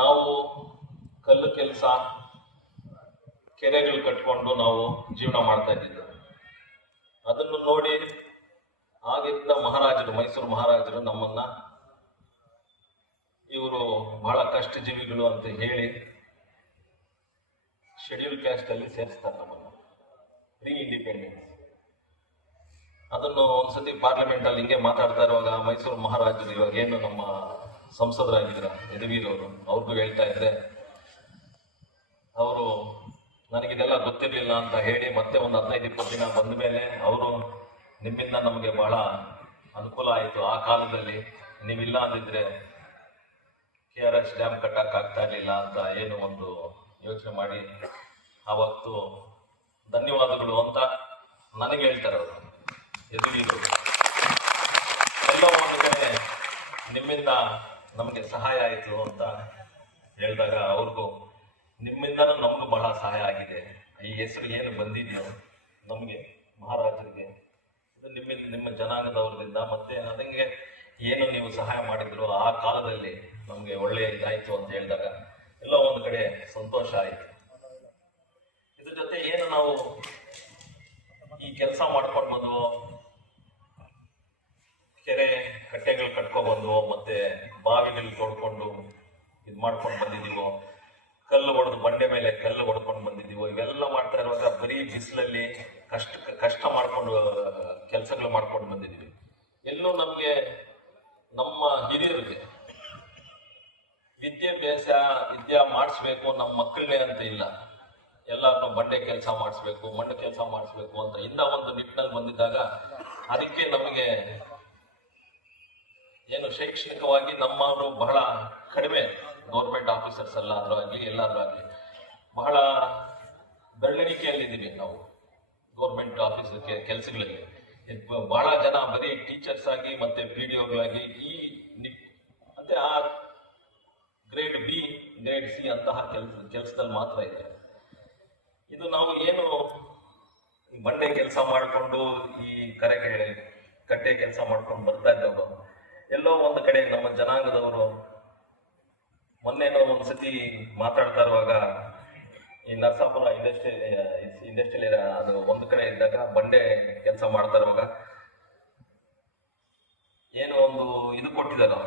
ನಾವು ಕಲ್ಲು ಕೆಲಸ, ಕೆರೆಗಳು ಕಟ್ಕೊಂಡು ನಾವು ಜೀವನ ಮಾಡ್ತಾ ಇದ್ದಿದ್ದು. ಅದನ್ನು ನೋಡಿ ಆಗಿದ್ದ ಮಹಾರಾಜರು, ಮೈಸೂರು ಮಹಾರಾಜರು ನಮ್ಮನ್ನ ಇವರು ಬಹಳ ಕಷ್ಟ ಜೀವಿಗಳು ಅಂತ ಹೇಳಿ ಶೆಡ್ಯೂಲ್ ಕ್ಯಾಸ್ಟ್ ಅಲ್ಲಿ ಸೇರಿಸ್ತಾರೆ ನಮ್ಮನ್ನ, ಪ್ರೀ ಇಂಡಿಪೆಂಡೆನ್ಸ್. ಅದನ್ನು ಒಂದ್ಸತಿ ಪಾರ್ಲಿಮೆಂಟ್ ಅಲ್ಲಿ ಹಿಂಗೆ ಮಾತಾಡ್ತಾ ಇರುವಾಗ ಮೈಸೂರು ಮಹಾರಾಜರು, ಇವಾಗ ಏನು ನಮ್ಮ ಸಂಸದರಾಗಿದ್ರ ಯದುವೀರವರು, ಅವ್ರಿಗೂ ಹೇಳ್ತಾ ಇದ್ರೆ ಅವರು ನನಗಿದೆಲ್ಲ ಗೊತ್ತಿರ್ಲಿಲ್ಲ ಅಂತ ಹೇಳಿ ಮತ್ತೆ ಒಂದು 15-20 ದಿನ ಬಂದ ಮೇಲೆ ಅವರು ನಿಮ್ಮಿಂದ ನಮಗೆ ಬಹಳ ಅನುಕೂಲ ಆಯಿತು. ಆ ಕಾಲದಲ್ಲಿ ನೀವಿಲ್ಲ ಅಂದಿದ್ರೆ KRS ಡ್ಯಾಮ್ ಕಟ್ಟಕ್ ಆಗ್ತಾ ಇರ್ಲಿಲ್ಲ ಅಂತ ಏನು ಒಂದು ಯೋಚನೆ ಮಾಡಿ ಆವತ್ತು ಧನ್ಯವಾದಗಳು ಅಂತ ನನಗೆ ಹೇಳ್ತಾರೆ ಅವರು ಯದುವೀರರು. ಎಲ್ಲ ಒಂದು ಕಡೆ ನಿಮ್ಮಿಂದ ನಮಗೆ ಸಹಾಯ ಆಯಿತು ಅಂತ ಹೇಳಿದಾಗ ಅವ್ರಿಗೂ ನಿಮ್ಮಿಂದನೂ ನಮಗೂ ಬಹಳ ಸಹಾಯ ಆಗಿದೆ. ಈ ಹೆಸರು ಏನು ಬಂದಿದೆಯೋ ನಮಗೆ ಮಹಾರಾಜರಿಗೆ, ಇದು ನಿಮ್ಮ ಜನಾಂಗದವ್ರದಿಂದ ಮತ್ತೆ ನನಗೆ ಏನು ನೀವು ಸಹಾಯ ಮಾಡಿದ್ರು ಆ ಕಾಲದಲ್ಲಿ ನಮಗೆ ಒಳ್ಳೆಯ ಇದಾಯ್ತು ಅಂತ ಹೇಳಿದಾಗ ಎಲ್ಲ ಒಂದು ಕಡೆ ಸಂತೋಷ ಆಯಿತು. ಇದ್ರ ಜೊತೆ ಏನು ನಾವು ಈ ಕೆಲಸ ಮಾಡ್ಕೊಂಡು ಬಂದ್ವೋ, ಕೆರೆ ಕಟ್ಟೆಗಳು ಕಟ್ಕೊಬಂದ್ವೋ, ಮತ್ತೆ ಬಾವಿಗಳು ತೋಡ್ಕೊಂಡು ಇದು ಮಾಡ್ಕೊಂಡು ಬಂದಿದ್ದೀವೋ, ಕಲ್ಲು ಹೊಡೆದು ಬಂಡೆ ಮೇಲೆ ಕಲ್ಲು ಹೊಡ್ಕೊಂಡು ಬಂದಿದ್ದೀವೋ, ಇವೆಲ್ಲ ಮಾಡ್ತಾ ಇರುವಾಗ ಬರೀ ಬಿಸಿಲಲ್ಲಿ ಕಷ್ಟ ಮಾಡ್ಕೊಂಡು ಕೆಲಸಗಳು ಮಾಡ್ಕೊಂಡು ಬಂದಿದ್ದೀವಿ. ಎಲ್ಲೂ ನಮಗೆ ನಮ್ಮ ಹಿರಿಯರಿಗೆ ವಿದ್ಯೆ ಮಾಡಿಸ್ಬೇಕು ನಮ್ಮ ಮಕ್ಕಳನ್ನೇ ಅಂತ ಇಲ್ಲ, ಎಲ್ಲಾರನ್ನು ಬಂಡೆ ಕೆಲಸ ಮಾಡಿಸ್ಬೇಕು, ಮಣ್ಣು ಕೆಲಸ ಮಾಡಿಸ್ಬೇಕು ಅಂತ ಇಂದ ಒಂದು ನಿಟ್ಟಿನಲ್ಲಿ ಬಂದಿದ್ದಾಗ ಅದಕ್ಕೆ ನಮಗೆ ಏನು ಶೈಕ್ಷಣಿಕವಾಗಿ ನಮ್ಮವರು ಬಹಳ ಕಡಿಮೆ, ಗೌರ್ಮೆಂಟ್ ಆಫೀಸರ್ಸ್ ಎಲ್ಲಾದ್ರೂ ಆಗಲಿ ಎಲ್ಲಾದ್ರೂ ಆಗಲಿ ಬಹಳ ಬೆಳವಣಿಗೆಯಲ್ಲಿದ್ದೀವಿ ನಾವು. ಗೌರ್ಮೆಂಟ್ ಆಫೀಸ್ ಕೆಲಸಗಳಲ್ಲಿ ಬಹಳ ಜನ ಬರೀ ಟೀಚರ್ಸ್ ಆಗಿ ಮತ್ತೆ PDOಗಳಾಗಿ ಈ ಮತ್ತೆ ಆ ಗ್ರೇಡ್ B, ಗ್ರೇಡ್ C ಅಂತಹ ಕೆಲಸದಲ್ಲಿ ಮಾತ್ರ ಇದೆ. ಇದು ನಾವು ಏನು ಬಂಡೆ ಕೆಲಸ ಮಾಡಿಕೊಂಡು ಈ ಕಟ್ಟೆ ಕೆಲಸ ಮಾಡ್ಕೊಂಡು ಬರ್ತಾ ಇದ್ದವರು ಎಲ್ಲೋ ಒಂದು ಕಡೆ ನಮ್ಮ ಜನಾಂಗದವರು ಮೊನ್ನೆನೋ ಒಂದ್ಸತಿ ಮಾತಾಡ್ತಾ ಇರುವಾಗ ಈ ನರಸಾಪುರ ಇಂಡಸ್ಟ್ರಿಯಲ್ ಅದು ಒಂದು ಕಡೆ ಇದ್ದಾಗ ಬಂಡೆ ಕೆಲಸ ಮಾಡ್ತಾ ಇರುವಾಗ ಏನೋ ಒಂದು ಇದು ಕೊಟ್ಟಿದ್ದಾರೆ,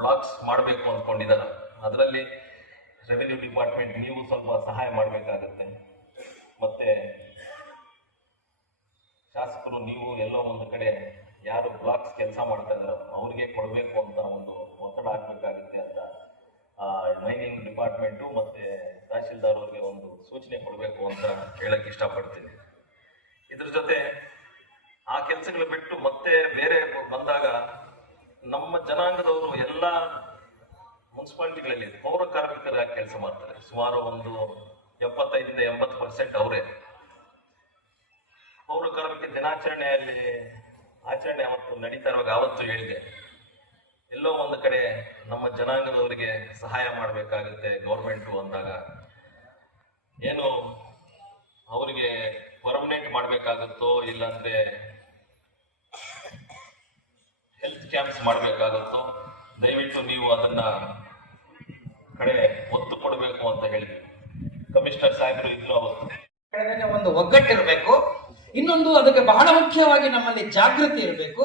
ಬ್ಲಾಕ್ಸ್ ಮಾಡಬೇಕು ಅಂದ್ಕೊಂಡಿದ್ದಾರೆ. ಅದರಲ್ಲಿ ರೆವಿನ್ಯೂ ಡಿಪಾರ್ಟ್ಮೆಂಟ್ ನೀವು ಸ್ವಲ್ಪ ಸಹಾಯ ಮಾಡಬೇಕಾಗತ್ತೆ, ಮತ್ತೆ ಶಾಸಕರು ನೀವು ಎಲ್ಲೋ ಒಂದು ಕಡೆ ಯಾರು ಬ್ಲಾಕ್ಸ್ ಕೆಲಸ ಮಾಡ್ತಾ ಇದಾರೋ ಅವ್ರಿಗೆ ಕೊಡಬೇಕು ಅಂತ ಒಂದು ಒತ್ತಡ ಹಾಕ್ಬೇಕಾಗುತ್ತೆ ಅಂತ ಮೈನಿಂಗ್ ಡಿಪಾರ್ಟ್ಮೆಂಟು ಮತ್ತೆ ತಹಶೀಲ್ದಾರ್ ಅವ್ರಿಗೆ ಒಂದು ಸೂಚನೆ ಕೊಡಬೇಕು ಅಂತ ಹೇಳಕ್ ಇಷ್ಟಪಡ್ತೀನಿ. ಇದ್ರ ಜೊತೆ ಆ ಕೆಲಸಗಳು ಬಿಟ್ಟು ಮತ್ತೆ ಬೇರೆ ಬಂದಾಗ ನಮ್ಮ ಜನಾಂಗದವರು ಎಲ್ಲ ಮುನ್ಸಿಪಾಲಿಟಿಗಳಲ್ಲಿ ಪೌರ ಕಾರ್ಮಿಕರಾಗಿ ಕೆಲಸ ಮಾಡ್ತಾರೆ. ಸುಮಾರು ಒಂದು 75-80% ಅವರೇ. ಪೌರ ಕಾರ್ಮಿಕ ದಿನಾಚರಣೆಯಲ್ಲಿ ಆಚರಣೆ ಅವತ್ತು ನಡೀತಾ ಇರುವಾಗ ಅವತ್ತು ಹೇಳಿದೆ, ಎಲ್ಲೋ ಒಂದು ಕಡೆ ನಮ್ಮ ಜನಾಂಗದವರಿಗೆ ಸಹಾಯ ಮಾಡಬೇಕಾಗುತ್ತೆ ಗೌರ್ಮೆಂಟು ಅಂದಾಗ ಏನು ಅವರಿಗೆ ಪರ್ಮನೆಂಟ್ ಮಾಡಬೇಕಾಗುತ್ತೋ ಇಲ್ಲಾಂದ್ರೆ ಹೆಲ್ತ್ ಕ್ಯಾಂಪ್ಸ್ ಮಾಡಬೇಕಾಗುತ್ತೋ, ದಯವಿಟ್ಟು ನೀವು ಅದನ್ನ ಕಡೆ ಒತ್ತು ಕೊಡಬೇಕು ಅಂತ ಹೇಳಿದ್ವಿ. ಕಮಿಷನರ್ ಸಾಹೇಬರು ಇದ್ರು ಅವತ್ತು. ಒಂದು ಒಗ್ಗಟ್ಟಿರಬೇಕು. ಇನ್ನೊಂದು ಅದಕ್ಕೆ ಬಹಳ ಮುಖ್ಯವಾಗಿ ನಮ್ಮಲ್ಲಿ ಜಾಗೃತಿ ಇರಬೇಕು.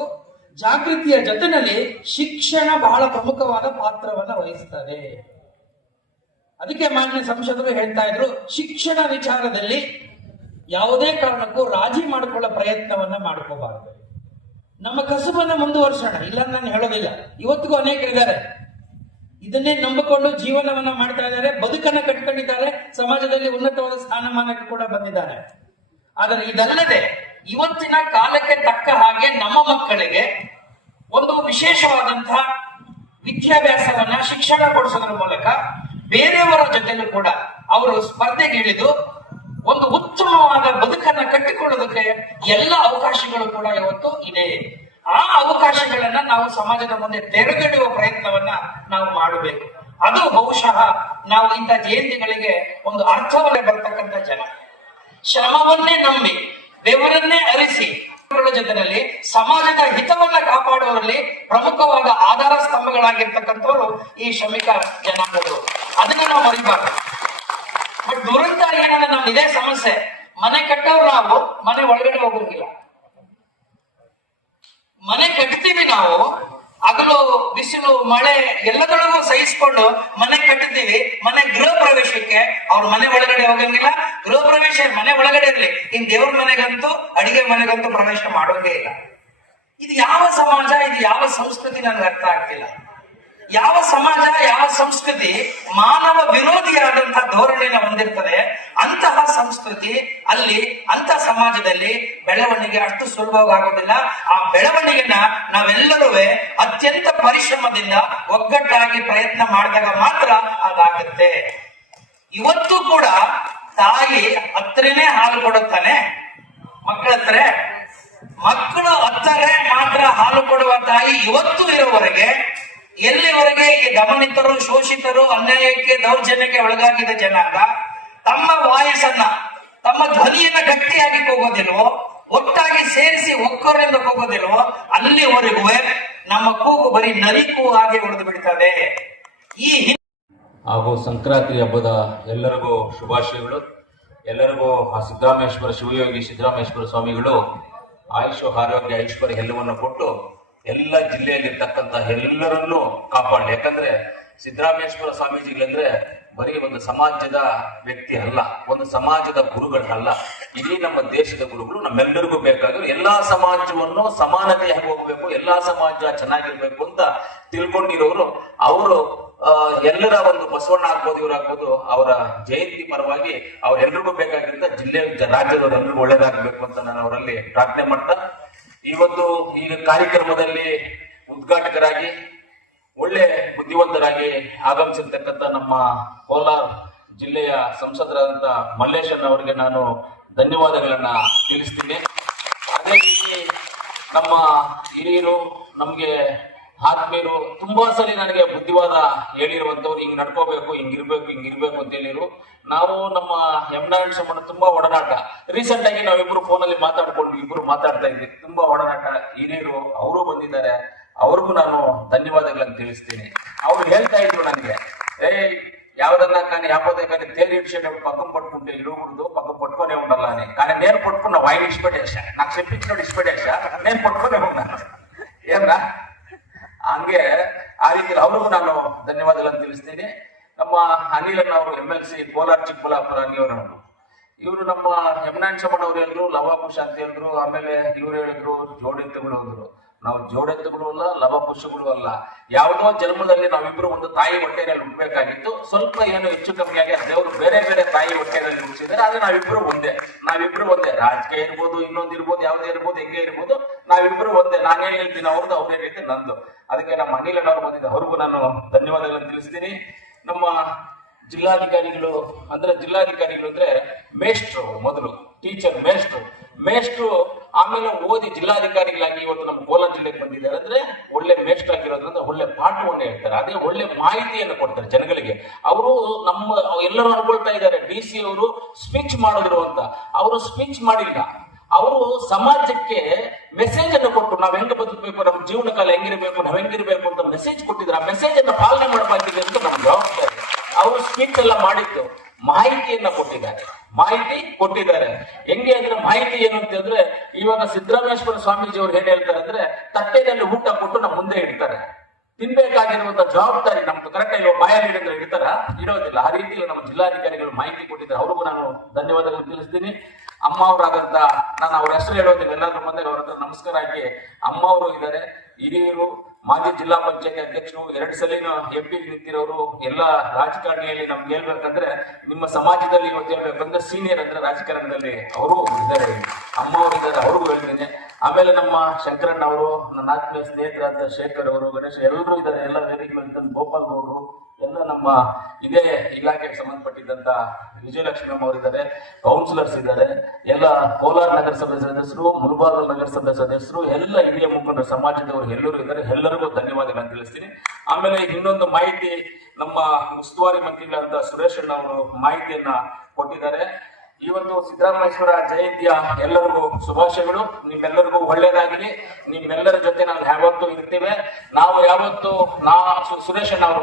ಜಾಗೃತಿಯ ಜೊತೆಯಲ್ಲಿ ಶಿಕ್ಷಣ ಬಹಳ ಪ್ರಮುಖವಾದ ಪಾತ್ರವನ್ನ ವಹಿಸ್ತದೆ. ಅದಕ್ಕೆ ಮಾನ್ಯ ಸಂಸದರು ಹೇಳ್ತಾ ಇದ್ರು, ಶಿಕ್ಷಣ ವಿಚಾರದಲ್ಲಿ ಯಾವುದೇ ಕಾರಣಕ್ಕೂ ರಾಜಿ ಮಾಡಿಕೊಳ್ಳೋ ಪ್ರಯತ್ನವನ್ನ ಮಾಡ್ಕೋಬಾರ್ದು. ನಮ್ಮ ಕಸುಬನ್ನ ಮುಂದುವರ್ಸೋಣ, ಇಲ್ಲ ನಾನು ಹೇಳೋದಿಲ್ಲ. ಇವತ್ತಿಗೂ ಅನೇಕರಿದ್ದಾರೆ ಇದನ್ನೇ ನಂಬಿಕೊಂಡು ಜೀವನವನ್ನ ಮಾಡ್ತಾ ಇದ್ದಾರೆ, ಬದುಕನ್ನ ಕಟ್ಕೊಂಡಿದ್ದಾರೆ, ಸಮಾಜದಲ್ಲಿ ಉನ್ನತವಾದ ಸ್ಥಾನಮಾನಕ್ಕೆ ಕೂಡ ಬಂದಿದ್ದಾರೆ. ಆದರೆ ಇದಲ್ಲದೆ ಇವತ್ತಿನ ಕಾಲಕ್ಕೆ ತಕ್ಕ ಹಾಗೆ ನಮ್ಮ ಮಕ್ಕಳಿಗೆ ಒಂದು ವಿಶೇಷವಾದಂತಹ ವಿದ್ಯಾಭ್ಯಾಸವನ್ನ ಶಿಕ್ಷಣ ಕೊಡಿಸೋದ್ರ ಮೂಲಕ ಬೇರೆಯವರ ಜೊತೆಲೂ ಕೂಡ ಅವರು ಸ್ಪರ್ಧೆಗಿಳಿದು ಒಂದು ಉತ್ತಮವಾದ ಬದುಕನ್ನ ಕಟ್ಟಿಕೊಳ್ಳೋದಕ್ಕೆ ಎಲ್ಲ ಅವಕಾಶಗಳು ಕೂಡ ಇವತ್ತು ಇದೆ. ಆ ಅವಕಾಶಗಳನ್ನ ನಾವು ಸಮಾಜದ ಮುಂದೆ ತೆರೆದಿಡುವ ಪ್ರಯತ್ನವನ್ನ ನಾವು ಮಾಡಬೇಕು. ಅದು ಬಹುಶಃ ನಾವು ಇಂಥ ಜಯಂತಿಗಳಿಗೆ ಒಂದು ಅರ್ಥವನ್ನೇ ಬರ್ತಕ್ಕಂಥ ಜನ. ಶ್ರಮವನ್ನೇ ನಂಬಿ ಬೆವರನ್ನೇ ಅರಿಸಿ ಜೊತೆಯಲ್ಲಿ ಸಮಾಜದ ಹಿತವನ್ನ ಕಾಪಾಡುವಲ್ಲಿ ಪ್ರಮುಖವಾದ ಆಧಾರ ಸ್ತಂಭಗಳಾಗಿರ್ತಕ್ಕಂಥವ್ರು ಈ ಶ್ರಮಿಕ ಜನಾಂಗಗಳು. ಅದನ್ನ ನಾವು ಮರಿಬಾರ್ದು. ಬಟ್ ದುರಂತ ಏನಂದ್ರೆ ನಮ್ದು ಇದೇ ಸಮಸ್ಯೆ, ಮನೆ ಕಟ್ಟೋರು ನಾವು ಮನೆ ಒಳಗಡೆ ಹೋಗೋಂಗಿಲ್ಲ. ಮನೆ ಕಟ್ತೀವಿ ನಾವು, ಹಗಲು ಬಿಸಿಲು ಮಳೆ ಎಲ್ಲದೊಳಗೂ ಸಹಿಸ್ಕೊಂಡು ಮನೆ ಕಟ್ಟುತ್ತೀವಿ. ಮನೆ ಗೃಹ ಪ್ರವೇಶಕ್ಕೆ ಅವ್ರ ಮನೆ ಒಳಗಡೆ ಹೋಗಂಗಿಲ್ಲ. ಗೃಹ ಪ್ರವೇಶ ಮನೆ ಒಳಗಡೆ ಇರ್ಲಿ, ಇನ್ ದೇವ್ರ ಮನೆಗಂತೂ ಅಡಿಗೆ ಮನೆಗಂತೂ ಪ್ರವೇಶ ಮಾಡೋಂಗೇ ಇಲ್ಲ. ಇದು ಯಾವ ಸಮಾಜ, ಇದು ಯಾವ ಸಂಸ್ಕೃತಿ ನನ್ಗೆ ಅರ್ಥ ಆಗ್ತಿಲ್ಲ. ಯಾವ ಸಮಾಜ, ಯಾವ ಸಂಸ್ಕೃತಿ ಮಾನವ ವಿರೋಧಿಯಾದಂತಹ ಧೋರಣೆಯನ್ನು ಹೊಂದಿರ್ತದೆ, ಅಂತಹ ಸಂಸ್ಕೃತಿ ಅಲ್ಲಿ ಅಂತ ಸಮಾಜದಲ್ಲಿ ಬೆಳವಣಿಗೆ ಅಷ್ಟು ಸುಲಭವಾಗೋದಿಲ್ಲ. ಆ ಬೆಳವಣಿಗೆನ ನಾವೆಲ್ಲರೂ ಅತ್ಯಂತ ಪರಿಶ್ರಮದಿಂದ ಒಗ್ಗಟ್ಟಾಗಿ ಪ್ರಯತ್ನ ಮಾಡಿದಾಗ ಮಾತ್ರ ಅದಾಗುತ್ತೆ. ಇವತ್ತು ಕೂಡ ತಾಯಿ ಹತ್ರನೇ ಹಾಲು ಕೊಡುತ್ತಾನೆ ಮಕ್ಕಳ ಹತ್ರ. ಮಕ್ಕಳು ಹತ್ತರೆ ಮಾತ್ರ ಹಾಲು ಕೊಡುವ ತಾಯಿ ಇವತ್ತು ಇರುವವರೆಗೆ, ಎಲ್ಲಿವರೆಗೆ ಈ ದಮನಿತರು, ಶೋಷಿತರು, ಅನ್ಯಾಯಕ್ಕೆ, ದೌರ್ಜನ್ಯಕ್ಕೆ ಒಳಗಾಗಿದ್ದ ಜನಾಂಗ ತಮ್ಮ ವಾಯಸ್ಸನ್ನ, ತಮ್ಮ ಧ್ವನಿಯನ್ನ ಗಟ್ಟಿಯಾಗಿ ಕೂಗೋದಿಲ್ವೋ, ಒಟ್ಟಾಗಿ ಸೇರಿಸಿ ಒಕ್ಕೊರೆಂದು ಕೂಗೋದಿಲ್ವೋ, ಅಲ್ಲಿವರೆಗೂ ನಮ್ಮ ಕೂಗು ಬರೀ ನರಿಕೂ ಆಗಿ ಉಳಿದು ಬಿಡ್ತದೆ. ಹಾಗೂ ಸಂಕ್ರಾಂತಿ ಹಬ್ಬದ ಎಲ್ಲರಿಗೂ ಶುಭಾಶಯಗಳು. ಎಲ್ಲರಿಗೂ ಆ ಸಿದ್ದರಾಮೇಶ್ವರ, ಶಿವಯೋಗಿ ಸಿದ್ದರಾಮೇಶ್ವರ ಸ್ವಾಮಿಗಳು ಆಯುಷ್, ಆರೋಗ್ಯ, ಐಶ್ವರ್ಯ ಎಲ್ಲವನ್ನು ಕೊಟ್ಟು ಎಲ್ಲ ಜಿಲ್ಲೆಯಲ್ಲಿರ್ತಕ್ಕಂಥ ಎಲ್ಲರನ್ನೂ ಕಾಪಾಡಲಿ. ಯಾಕಂದ್ರೆ ಸಿದ್ದರಾಮೇಶ್ವರ ಸ್ವಾಮೀಜಿಗಳಂದ್ರೆ ಬರೀ ಒಂದು ಸಮಾಜದ ವ್ಯಕ್ತಿ ಅಲ್ಲ, ಒಂದು ಸಮಾಜದ ಗುರುಗಳಲ್ಲ, ಇಡೀ ನಮ್ಮ ದೇಶದ ಗುರುಗಳು. ನಮ್ಮೆಲ್ಲರಿಗೂ ಬೇಕಾಗಿರೋ ಎಲ್ಲಾ ಸಮಾಜವನ್ನು ಸಮಾನತೆಯಾಗಿ ಹೋಗ್ಬೇಕು, ಎಲ್ಲಾ ಸಮಾಜ ಚೆನ್ನಾಗಿರ್ಬೇಕು ಅಂತ ತಿಳ್ಕೊಂಡಿರೋರು ಅವರು. ಎಲ್ಲರ ಒಂದು ಬಸವಣ್ಣ ಆಗ್ಬೋದು, ಇವರಾಗ್ಬೋದು, ಅವರ ಜಯಂತಿ ಪರವಾಗಿ ಅವರೆಲ್ಲರಿಗೂ ಬೇಕಾಗಿರೋ ಜಿಲ್ಲೆ, ರಾಜ್ಯದವರೆಲ್ಲರಿಗೂ ಒಳ್ಳೇದಾಗಬೇಕು ಅಂತ ನಾನು ಅವರಲ್ಲಿ ಪ್ರಾರ್ಥನೆ ಮಾಡ್ತಾ, ಇವತ್ತು ಈ ಕಾರ್ಯಕ್ರಮದಲ್ಲಿ ಉದ್ಘಾಟಕರಾಗಿ ಒಳ್ಳೆ ಬುದ್ಧಿವಂತರಾಗಿ ಆಗಮಿಸಿರ್ತಕ್ಕಂಥ ನಮ್ಮ ಕೋಲಾರ ಜಿಲ್ಲೆಯ ಸಂಸದರಾದಂಥ ಮಲ್ಲೇಶನ್ ಅವರಿಗೆ ನಾನು ಧನ್ಯವಾದಗಳನ್ನ ತಿಳಿಸ್ತೀನಿ. ಅದೇ ರೀತಿ ನಮ್ಮ ಹಿರಿಯರು, ನಮ್ಗೆ ಆತ್ಮೀಯರು ತುಂಬಾ ಸಲ ನನಗೆ ಬುದ್ಧಿವಾದ ಹೇಳಿರುವಂತವ್ರು, ಹಿಂಗ್ ನಡ್ಕೋಬೇಕು, ಹಿಂಗಿರ್ಬೇಕು ಅಂತ ಹೇಳಿರು. ನಾವು ನಮ್ಮ ಎಮ್ನಾರಾಯಣ ಸಂಬಂಧ ತುಂಬಾ ಒಡನಾಟ. ರೀಸೆಂಟ್ ಆಗಿ ನಾವಿಬ್ರು ಫೋನಲ್ಲಿ ಮಾತಾಡ್ಕೊಂಡು ಇಬ್ರು ಮಾತಾಡ್ತಾ ಇದ್ವಿ, ತುಂಬಾ ಒಡನಾಟ. ಹಿರಿಯರು ಅವರು ಬಂದಿದ್ದಾರೆ, ಅವ್ರಿಗೂ ನಾನು ಧನ್ಯವಾದಗಳನ್ನು ತಿಳಿಸ್ತೀನಿ. ಅವ್ರು ಹೇಳ್ತಾ ಇದ್ರು ನನಗೆ, ಯಾವ್ದನ್ನ కానీ యాపోతే కానీ తేరు ఇడిచేటప్పుడు పక్కన పట్టుకుంటే ఇరుగుడు పక్కన పట్టుకునే ఉండాలి అని. కానీ నేను పట్టుకున్న వాయిన్ ఇచ్చిపెట్టేసా, నాకు చెప్పించినట్టు ఇచ్చిపెట్టేసా, నేను పట్టుకునే ఉన్నాను. ఏమన్నా ಹಂಗೆ ಆ ರೀತಿ ಅವ್ರಿಗೂ ನಾನು ಧನ್ಯವಾದಗಳನ್ನು ತಿಳಿಸ್ತೀನಿ. ನಮ್ಮ ಅನಿಲಣ್ಣ ಅವರು MLC ಕೋಲಾರ ಚಿಕ್ಕಬಳ್ಳಾಪುರ ಅನಿಯವರು, ಇವರು ನಮ್ಮ ಎಮ್ನಾಯಣ ಸಮ್ಮಣ್ಣ ಅವ್ರು ಹೇಳಿದ್ರು, ಲವಕುಶ ಅಂತ ಹೇಳಿದ್ರು. ಆಮೇಲೆ ಇವ್ರು ಹೇಳಿದ್ರು ಜೋಡೆತ್ತುಗಳು ಅಂದ್ರು. ನಾವು ಜೋಡೆತ್ತುಗಳು ಅಲ್ಲ, ಲವಕುಶಗಳು ಅಲ್ಲ. ಯಾವುದೋ ಜನ್ಮದಲ್ಲಿ ನಾವಿಬ್ರು ಒಂದು ತಾಯಿ ಹೊಟ್ಟೆಯಲ್ಲಿ ಹುಟ್ಟಬೇಕಾಗಿತ್ತು. ಸ್ವಲ್ಪ ಏನು ಹೆಚ್ಚು ಕಮ್ಮಿಯಾಗಿ ದೇವರು ಬೇರೆ ಬೇರೆ ತಾಯಿ ಹೊಟ್ಟೆಯಲ್ಲಿ ಹುಟ್ಟಿಸಿದ್ದಾರೆ. ಆದ್ರೆ ನಾವಿಬ್ರು ಒಂದೇ. ರಾಜಕೀಯ ಇರ್ಬೋದು, ಇನ್ನೊಂದು ಇರ್ಬೋದು, ಯಾವುದೇ ಇರ್ಬೋದು, ಹೆಂಗೆ ಇರ್ಬೋದು, ನಾವಿಬ್ರು ಒಂದೇ. ನಾನೇನ್ ಹೇಳ್ತೀನಿ ಅವ್ರದ್ದು, ಅವ್ರೇನ್ ಹೇಳ್ತೀನಿ ನಂದು. ಅದಕ್ಕೆ ನಮ್ಮ ಅನಿಲಣ್ಣ ಅವ್ರು ಬಂದಿದ್ದ, ಅವ್ರಿಗೂ ನಾನು ಧನ್ಯವಾದಗಳನ್ನು ತಿಳಿಸ್ತೀನಿ. ನಮ್ಮ ಜಿಲ್ಲಾಧಿಕಾರಿಗಳು ಅಂದ್ರೆ ಮೇಷ್ಟ್ರು, ಮೊದಲು ಟೀಚರ್, ಮೇಷ್ಟ್ರು ಆಮೇಲೆ ಓದಿ ಜಿಲ್ಲಾಧಿಕಾರಿಗಳಾಗಿ ಇವತ್ತು ನಮ್ಮ ಕೋಲಾರ ಜಿಲ್ಲೆಗೆ ಬಂದಿದ್ದಾರೆ. ಅಂದ್ರೆ ಒಳ್ಳೆ ಮೇಷ್ಟ್ರು ಆಗಿರೋದ್ರಿಂದ ಒಳ್ಳೆ ಪಾಠವನ್ನು ಹೇಳ್ತಾರೆ, ಅದೇ ಒಳ್ಳೆ ಮಾಹಿತಿಯನ್ನು ಕೊಡ್ತಾರೆ ಜನಗಳಿಗೆ. ಅವರು ನಮ್ಮ ಎಲ್ಲರೂ ಅನ್ಕೊಳ್ತಾ ಇದ್ದಾರೆ DC ಅವರು ಸ್ಪೀಚ್ ಮಾಡಿದ್ರು ಅಂತ. ಅವರು ಸ್ಪೀಚ್ ಮಾಡಿಲ್ಲ, ಅವರು ಸಮಾಜಕ್ಕೆ ಮೆಸೇಜ್ ಅನ್ನು ಕೊಟ್ಟು ನಾವ್ ಹೆಂಗ್ ಬದುಕಬೇಕು, ನಮ್ಮ ಜೀವನ ಕಾಲ ಹೆಂಗಿರ್ಬೇಕು, ನಾವ್ ಹೆಂಗಿರ್ಬೇಕು ಅಂತ ಮೆಸೇಜ್ ಕೊಟ್ಟಿದ್ರು. ಆ ಮೆಸೇಜ್ ಅನ್ನ ಪಾಲನೆ ಮಾಡಬೇಕಿದೆ ಅಂತ ನಮ್ ಜವಾಬ್ದಾರಿ. ಅವರು ಸ್ಪೀಚ್ ಎಲ್ಲ ಮಾಡಿದ್ದು ಮಾಹಿತಿಯನ್ನ ಕೊಟ್ಟಿದ್ದಾರೆ. ಹೆಂಗೆ ಅಂದ್ರೆ ಮಾಹಿತಿ ಏನು ಅಂತ ಹೇಳಿದ್ರೆ, ಇವಾಗ ಸಿದ್ದರಾಮೇಶ್ವರ ಸ್ವಾಮೀಜಿ ಅವ್ರು ಏನ್ ಹೇಳ್ತಾರೆ ಅಂದ್ರೆ, ತಟ್ಟೆಯಲ್ಲಿ ಊಟ ಕೊಟ್ಟು ನಮ್ಮ ಮುಂದೆ ಇಡ್ತಾರೆ. ತಿನ್ಬೇಕಾಗಿರುವಂತ ಜವಾಬ್ದಾರಿ ನಮ್ದು ಕರೆಕ್ಟ್ ಇಲ್ವ, ಬಾಯಲ್ಲಿ ಇಡೋದಿಲ್ಲ. ಆ ರೀತಿ ನಮ್ಮ ಜಿಲ್ಲಾಧಿಕಾರಿಗಳು ಮಾಹಿತಿ ಕೊಟ್ಟಿದ್ದಾರೆ. ಅವ್ರಿಗೂ ನಾನು ಧನ್ಯವಾದಗಳನ್ನು ತಿಳಿಸ್ತೀನಿ. ಅಮ್ಮ ಅವರಾದಂತ, ನಾನು ಅವ್ರ ಹೆಸರು ಹೇಳೋದಿಲ್ಲ, ಎಲ್ಲಾದ್ರೂ ಬಂದಾಗ ಅವ್ರ ಹತ್ರ ನಮಸ್ಕಾರ ಆಗಿ ಅಮ್ಮ ಅವರು ಇದ್ದಾರೆ. ಹಿರಿಯರು, ಮಾಜಿ ಜಿಲ್ಲಾ ಪಂಚಾಯತ್ ಅಧ್ಯಕ್ಷರು, 2 ಸಲಿನ MP ನಿಂತಿರೋರು. ಎಲ್ಲ ರಾಜಕಾರಣಿಯಲ್ಲಿ ನಮ್ಗೆ ಹೇಳ್ಬೇಕಂದ್ರೆ, ನಿಮ್ಮ ಸಮಾಜದಲ್ಲಿ ಇವತ್ತು ಹೇಳ್ಬೇಕಂದ್ರೆ ಸೀನಿಯರ್ ಅಂದ್ರೆ ರಾಜಕಾರಣದಲ್ಲಿ ಅವರು ಇದ್ದಾರೆ, ಅಮ್ಮ ಅವರು ಇದ್ದಾರೆ, ಅವ್ರಿಗೂ ಹೇಳ್ತೀನಿ. ಆಮೇಲೆ ನಮ್ಮ ಶಂಕರಣ್ಣ ಅವರು, ನನ್ನ ಆತ್ಮೀಯ ಸ್ನೇಹಿತರಾದ ಶೇಖರ್ ಅವರು, ಗಣೇಶ್ ಎಲ್ಲರೂ ಇದ್ದಾರೆ. ಎಲ್ಲ ವೇದಿಕೆ ಗೋಪಾಲ್ ಗೌಡರು, ಎಲ್ಲ ನಮ್ಮ ಇದೇ ಇಲಾಖೆಗೆ ಸಂಬಂಧಪಟ್ಟಿದ್ದಂತ ವಿಜಯಲಕ್ಷ್ಮಿ ಅವರಿದ್ದಾರೆ, ಕೌನ್ಸಿಲರ್ಸ್ ಇದ್ದಾರೆ, ಎಲ್ಲ ಕೋಲಾರ ನಗರಸಭೆ ಸದಸ್ಯರು, ಮುಳಬಾಗಿಲು ನಗರಸಭೆ ಸದಸ್ಯರು, ಎಲ್ಲ ಹಿರಿಯ ಮುಖಂಡರು, ಸಮಾಜದವರು ಎಲ್ಲರೂ ಇದ್ದಾರೆ. ಎಲ್ಲರಿಗೂ ಧನ್ಯವಾದಗಳನ್ನು ತಿಳಿಸ್ತೀನಿ. ಆಮೇಲೆ ಇನ್ನೊಂದು ಮಾಹಿತಿ, ನಮ್ಮ ಉಸ್ತುವಾರಿ ಮಂತ್ರಿಗಳಾದ ಸುರೇಶ್ ಅಣ್ಣ ಅವರು ಮಾಹಿತಿಯನ್ನ ಕೊಟ್ಟಿದ್ದಾರೆ. ಈ ಒಂದು ಸಿದ್ದರಾಮೇಶ್ವರ ಜಯಂತಿಯ ಎಲ್ಲರಿಗೂ ಶುಭಾಶಯಗಳು. ನಿಮ್ಮೆಲ್ಲರಿಗೂ ಒಳ್ಳೇದಾಗಲಿ. ನಿಮ್ಮೆಲ್ಲರ ಜೊತೆ ನಾವು ಯಾವತ್ತೂ ಇರ್ತೀವಿ. ನಾವು ಯಾವತ್ತು ಸುರೇಶ್ ಅಣ್ಣ ಅವ್ರ